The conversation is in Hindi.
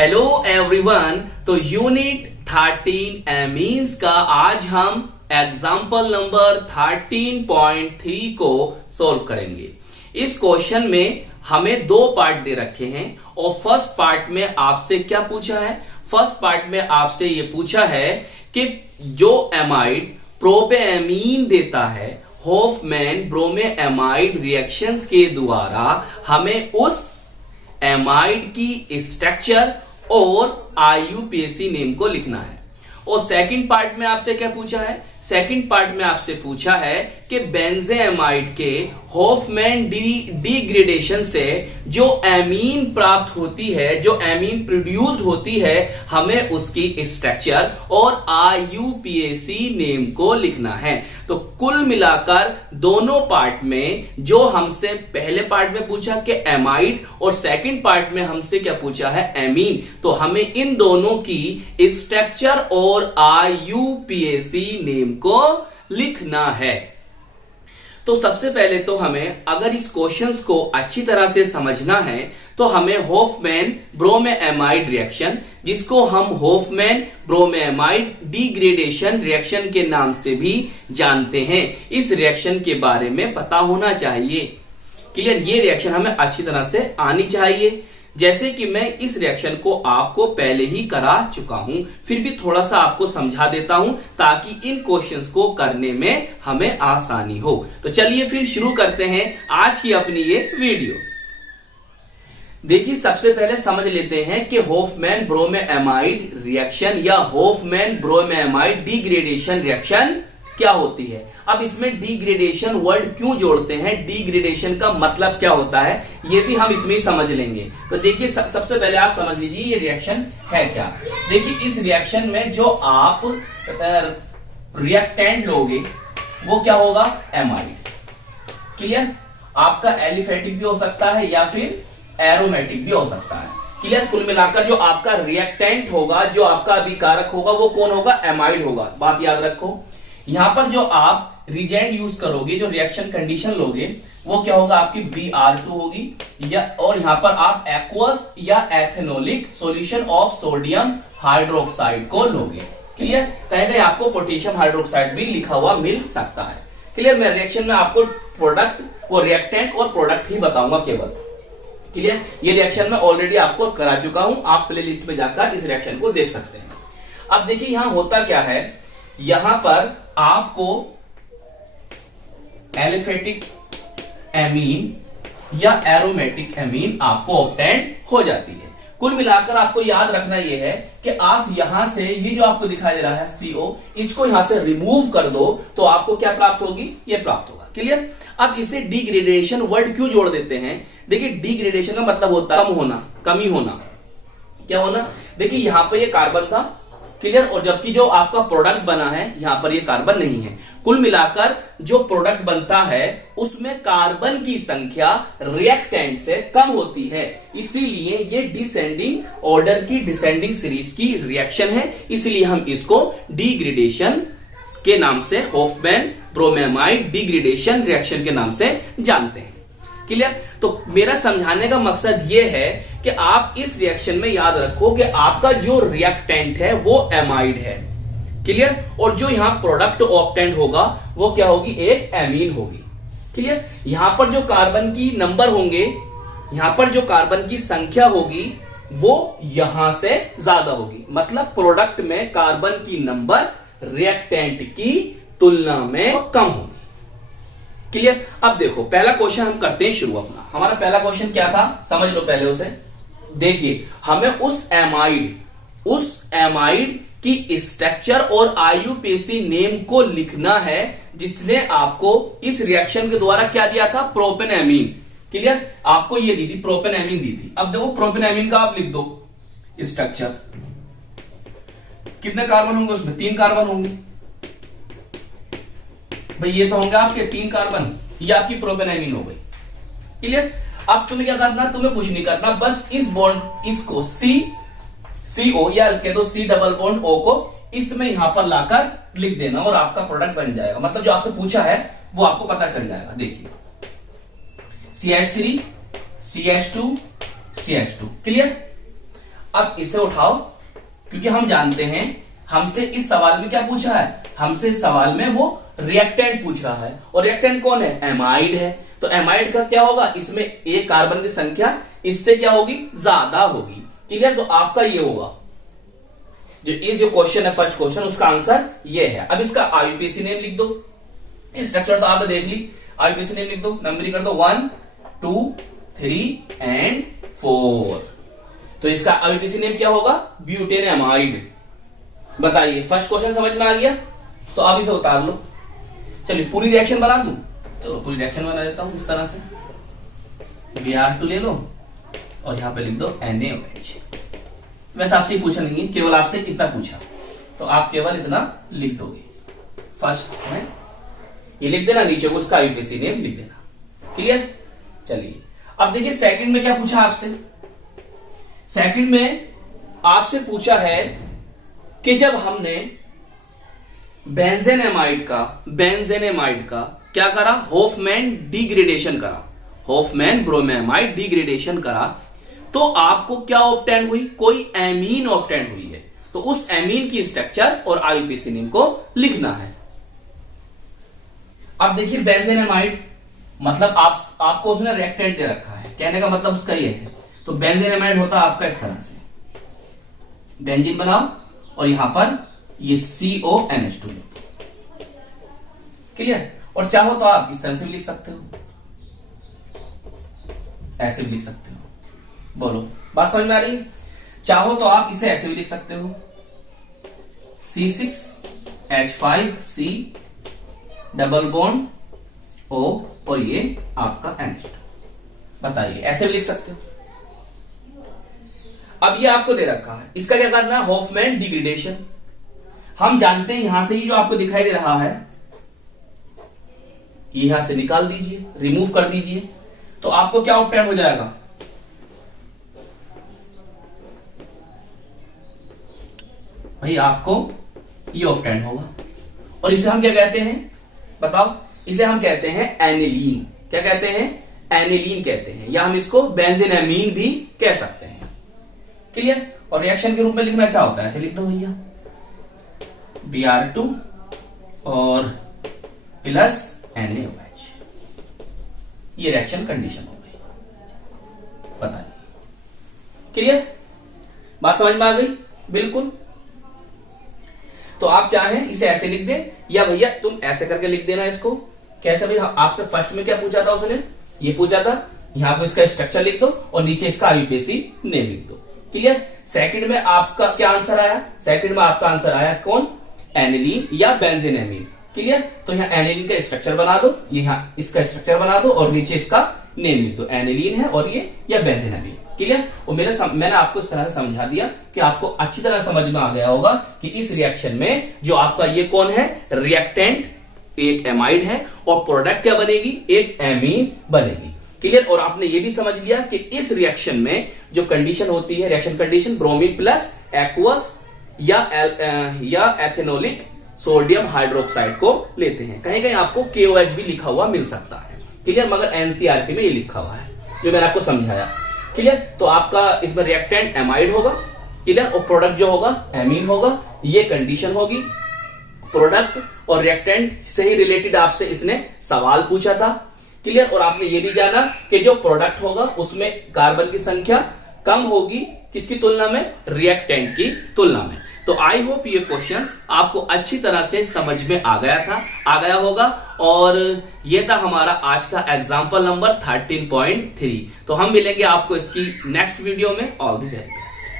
Hello everyone. तो यूनिट 13 एमीन्स का आज हम एग्जाम्पल नंबर 13.3 को सॉल्व करेंगे। इस क्वेश्चन में हमें दो पार्ट दे रखे हैं और फर्स्ट पार्ट में आपसे क्या पूछा है? फर्स्ट पार्ट में आपसे ये पूछा है कि जो एमाइड प्रोपेअमीन देता है हॉफमैन ब्रोमेअमाइड रिएक्शंस के द्वारा हमें उस एमाइड की स्ट्रक्चर और आईयूपीएसी नेम को लिखना है। और सेकंड पार्ट में आपसे क्या पूछा है? सेकंड पार्ट में आपसे पूछा है कि बेंजेमाइड के हॉफमैन डिग्रेडेशन से जो एमीन प्राप्त होती है, जो एमीन प्रोड्यूस्ड होती है, हमें उसकी स्ट्रक्चर और आईयूपीएसी नेम को लिखना है। तो कुल मिलाकर दोनों पार्ट में जो हमसे पहले पार्ट में पूछा कि एमाइड और सेकंड पार्ट में हमसे क्या पूछा है? एमीन। तो हमें इन दोनों की स्ट्रक्चर और आईयूपीएसी नेम को लिखना है। तो सबसे पहले तो हमें अगर इस क्वेश्चंस को अच्छी तरह से समझना है तो हमें हॉफमैन ब्रोमेअमाइड रिएक्शन, जिसको हम हॉफमैन ब्रोमेअमाइड डिग्रेडेशन रिएक्शन के नाम से भी जानते हैं, इस रिएक्शन के बारे में पता होना चाहिए। क्लियर? ये रिएक्शन हमें अच्छी तरह से आनी चाहिए। जैसे कि मैं इस रिएक्शन को आपको पहले ही करा चुका हूं, फिर भी थोड़ा सा आपको समझा देता हूं ताकि इन क्वेश्चंस को करने में हमें आसानी हो। तो चलिए फिर शुरू करते हैं आज की अपनी ये वीडियो। देखिए, सबसे पहले समझ लेते हैं कि हॉफमैन ब्रोमेअमाइड रिएक्शन या हॉफमैन ब्रोमेअमाइड डिग्रेडेशन रिएक्शन क्या होती है। अब इसमें डिग्रेडेशन वर्ड क्यों जोड़ते हैं, डिग्रेडेशन का मतलब क्या होता है, ये भी हम इसमें ही समझ लेंगे। तो देखिए, सबसे पहले आप समझ लीजिए ये रिएक्शन है क्या। देखिए, इस रिएक्शन में जो आप रिएक्टेंट लोगे वो क्या होगा? एमाइड। क्लियर? आपका एलिफेटिक भी हो सकता है या फिर एरोमेटिक भी हो सकता है। क्लियर? कुल मिलाकर जो आपका रिएक्टेंट होगा, जो आपका अभिकारक होगा, वो कौन होगा? एमाइड होगा। बात याद रखो। यहां पर जो आप रिजेंट यूज करोगे, जो रिएक्शन कंडीशन लोगे, वो क्या होगा? आपकी Br2 होगी या और यहां पर आप एक्वस या एथेनोलिक सॉल्यूशन ऑफ सोडियम हाइड्रोक्साइड को लोगे। क्लियर? कहीं आपको पोटेशियम हाइड्रोक्साइड भी लिखा हुआ मिल सकता है। क्लियर? मैं रिएक्शन में आपको प्रोडक्ट, वो रिएक्टेंट और प्रोडक्ट ही बताऊंगा केवल। क्लियर? ये रिएक्शन में ऑलरेडी आपको करा चुका हूं, आप प्ले लिस्ट में जाकर इस रिएक्शन को देख सकते हैं। अब देखिए यहां होता क्या है, यहां पर आपको एलिफेटिक एमीन या एरोमेटिक एमीन आपको ऑब्टेन हो जाती है। कुल मिलाकर आपको याद रखना यह है कि आप यहां से ये जो आपको दिखाई दे रहा है CO, इसको यहां से रिमूव कर दो तो आपको क्या प्राप्त होगी? ये प्राप्त होगा। क्लियर? अब इसे डिग्रेडेशन वर्ड क्यों जोड़ देते हैं? देखिए, डिग्रेडेशन का मतलब होता है कम होना, कमी होना। क्या होना? देखिए, यहां पर ये कार्बन था। क्लियर? और जबकि जो आपका प्रोडक्ट बना है यहां पर ये कार्बन नहीं है। कुल मिलाकर जो प्रोडक्ट बनता है उसमें कार्बन की संख्या रिएक्टेंट से कम होती है, इसीलिए ये डिसेंडिंग ऑर्डर की, डिसेंडिंग सीरीज की रिएक्शन है। इसीलिए हम इसको डिग्रेडेशन के नाम से, हॉफमैन ब्रोमेअमाइड डिग्रेडेशन रिएक्शन के नाम से जानते हैं। क्लियर? तो मेरा समझाने का मकसद यह है कि आप इस रिएक्शन में याद रखो कि आपका जो रिएक्टेंट है वो एमाइड है। क्लियर? और जो यहां प्रोडक्ट ऑब्टेंड होगा वो क्या होगी? एक एमीन होगी। क्लियर? यहां पर जो कार्बन की नंबर होंगे, यहां पर जो कार्बन की संख्या होगी वो यहां से ज्यादा होगी। मतलब प्रोडक्ट में कार्बन की नंबर रिएक्टेंट की तुलना में कम होगी। क्लियर? अब देखो, पहला क्वेश्चन हम करते हैं शुरू अपना। हमारा पहला क्वेश्चन क्या था, समझ लो पहले उसे। देखिए, हमें उस एमाइड की स्ट्रक्चर और आईयूपीएसी नेम को लिखना है जिसने आपको इस रिएक्शन के द्वारा क्या दिया था? प्रोपेनएमीन। क्लियर? आपको ये दी थी, प्रोपेनएमीन दी थी। अब देखो, प्रोपेनएमीन का आप लिख दो स्ट्रक्चर। कितने कार्बन होंगे उसमें? 3 कार्बन होंगे। भाई ये तो होंगे आपके 3 कार्बन, ये आपकी प्रोपेनएमीन हो गई। क्लियर? अब तुम्हें क्या करना? तुम्हें कुछ नहीं करना, बस इस बॉन्ड, इसको CO या कह दो C डबल बॉन्ड O को इसमें यहां पर लाकर लिख देना और आपका प्रोडक्ट बन जाएगा। मतलब जो आपसे पूछा है वो आपको पता चल जाएगा। देखिए, CH3 CH2 CH2। क्लियर? अब इसे उठाओ, क्योंकि हम जानते हैं हमसे इस सवाल में क्या पूछा है, हमसे इस सवाल में वो रिएक्टेंट पूछ रहा है, और रिएक्टेंट कौन है, एमाइड है। तो एमाइड का क्या होगा, इसमें एक कार्बन की संख्या इससे क्या होगी, ज्यादा होगी। क्लियर। तो आपका ये होगा जो क्वेश्चन है, फर्स्ट क्वेश्चन, उसका आंसर ये है। अब इसका आईयूपीएसी नेम लिख दो, स्ट्रक्चर तो आपने देख ली, आईयूपीएसी नेम लिख दो, नंबरिंग कर दो 1 2 3 एंड 4। तो इसका आईयूपीएसी नेम क्या होगा, ब्यूटेन एमाइड। बताइए, फर्स्ट क्वेश्चन समझ में आ गया? तो आप इसे उतार लो। चलिए पूरी रिएक्शन बना दूं, चलो पूरी रिएक्शन बना देता हूं इस तरह से। Br2 ले लो और यहां पे लिख दो NaOH। वैसे आपसे ही पूछा नहीं है, केवल आपसे इतना पूछा, तो आप केवल इतना लिख दोगे। फर्स्ट में ये लिख देना, नीचे को उसका आईयूपीएसी नेम लिख देना। क्लियर। चलिए अब देखिए सेकंड में क्या पूछा आपसे। सेकंड में आपसे पूछा है कि जब हमने बेंजेनेमाइड का क्या करा, होफमैन डिग्रेडेशन करा, होफमैन ब्रोमेमाइड डिग्रेडेशन करा, तो आपको क्या ऑब्टेन हुई, कोई एमीन ऑब्टेन हुई है। तो उस एमीन की स्ट्रक्चर और आईयूपीएसी नेम को लिखना है। अब देखिए बेंजेनेमाइड मतलब आपको उसने रिएक्टेंट दे रखा है, कहने का मतलब उसका ये है। तो बेंजेनेमाइड होता आपका इस तरह से, बेंजीन बनाओ और यहां पर ये CONH2। क्लियर। और चाहो तो आप इस तरह से भी लिख सकते हो, ऐसे भी लिख सकते हो। बोलो, बात समझ में आ रही है? चाहो तो आप इसे ऐसे भी लिख सकते हो, C6H5C डबल बॉन्ड O और ये आपका NH2। बताइए, ऐसे भी लिख सकते हो। अब ये आपको दे रखा है, इसका क्या करना है, होफमैन डिग्रेडेशन। हम जानते हैं यहां से ही जो आपको दिखाई दे रहा है, यहां से निकाल दीजिए, रिमूव कर दीजिए, तो आपको क्या ऑब्टेन हो जाएगा, भाई आपको ये ऑब्टेन होगा। और इसे हम क्या कहते हैं, बताओ? इसे हम कहते हैं एनिलीन। क्या कहते हैं, एनिलीन कहते हैं, या हम इसको बेंजेनेमीन भी कह सकते हैं। क्लियर। और रिएक्शन के रूप में लिखना क्या होता है, ऐसे लिख दो भैया, Br2 और प्लस NaOH। ये रिएक्शन कंडीशन हो गई। बताइए, क्लियर? बात समझ में आ गई? बिल्कुल। तो आप चाहें इसे ऐसे लिख दे, या भैया तुम ऐसे करके लिख देना इसको। कैसे भाई, आपसे फर्स्ट में क्या पूछा था उसने, ये पूछा था, यहां पर इसका स्ट्रक्चर लिख दो और नीचे इसका आईयूपीएसी नेम लिख दो। क्लियर। सेकंड में आपका क्या आंसर आया, सेकंड में आपका आंसर आया कौन, एनिलीन या बेंजेनेमीन। क्लियर। तो यहाँ एनिलीन का स्ट्रक्चर बना दो, यहाँ इसका स्ट्रक्चर बना दो और नीचे इसका नेम लिख दो, एनिलीन है और ये या बेंजेनेमीन। क्लियर। और मैंने आपको इस तरह से समझा दिया कि आपको अच्छी तरह समझ में आ गया होगा कि इस रिएक्शन में जो आपका ये कौन है, रिएक्टेंट एक एमाइड है और प्रोडक्ट क्या बनेगी, एक एमीन बनेगी। क्लियर। और आपने ये भी समझ लिया कि इस रिएक्शन में जो कंडीशन होती है, reaction condition bromine plus aqueous या एथेनोलिक सोडियम हाइड्रोक्साइड को लेते हैं। कहीं कहीं आपको KOH भी लिखा हुआ मिल सकता है। क्लियर। मगर NCERT में ये लिखा हुआ है जो मैंने आपको समझाया। क्लियर। तो आपका इसमें रिएक्टेंट एमाइड होगा। क्लियर। और प्रोडक्ट जो होगा एमीन होगा। ये कंडीशन होगी। प्रोडक्ट और रिएक्टेंट से ही रिलेटेड आपसे इसने सवाल पूछा था। क्लियर। और आपने ये भी जाना कि जो प्रोडक्ट होगा उसमें कार्बन की संख्या कम होगी, किसकी तुलना में, रिएक्टेंट की तुलना में। तो आई होप ये क्वेश्चंस आपको अच्छी तरह से समझ में आ गया होगा। और ये था हमारा आज का एग्जाम्पल नंबर 13.3। तो हम मिलेंगे आपको इसकी नेक्स्ट वीडियो में। All the very best.